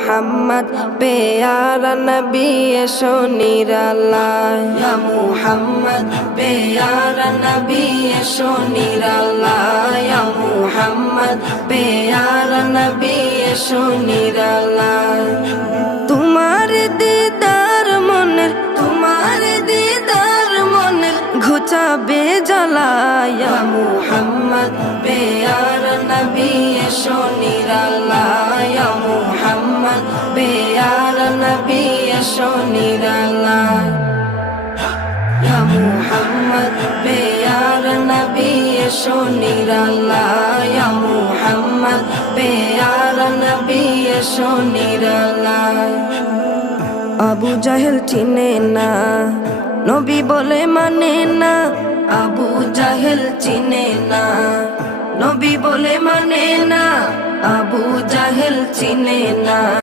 মুহাম্মদ প্যারা নবী এসো নিরালায় ইয়া মুহাম্মদ প্যারা নবী এসো নিরালায় ইয়া মুহাম্মদ প্যারা নবী এসো নিরালায় তোমার দিদার মনের ঘুচাবে জ্বালায় ইয়া মুহাম্মদ প্যারা নবী এসো নিরালায় ইয়া মুহাম্মদ প্যারা নবী এসো নিরালায় ইয়া মুহাম্মদ প্যারা নবী এসো নিরালায় ইয়া মুহাম্মদ প্যারা নবী এসো নিরালায় আবু জাহেল চিনে না নবী বলে মানে না আবু জাহেল চিনে না নবী বলে মানে না আবু জাহেল চিনে না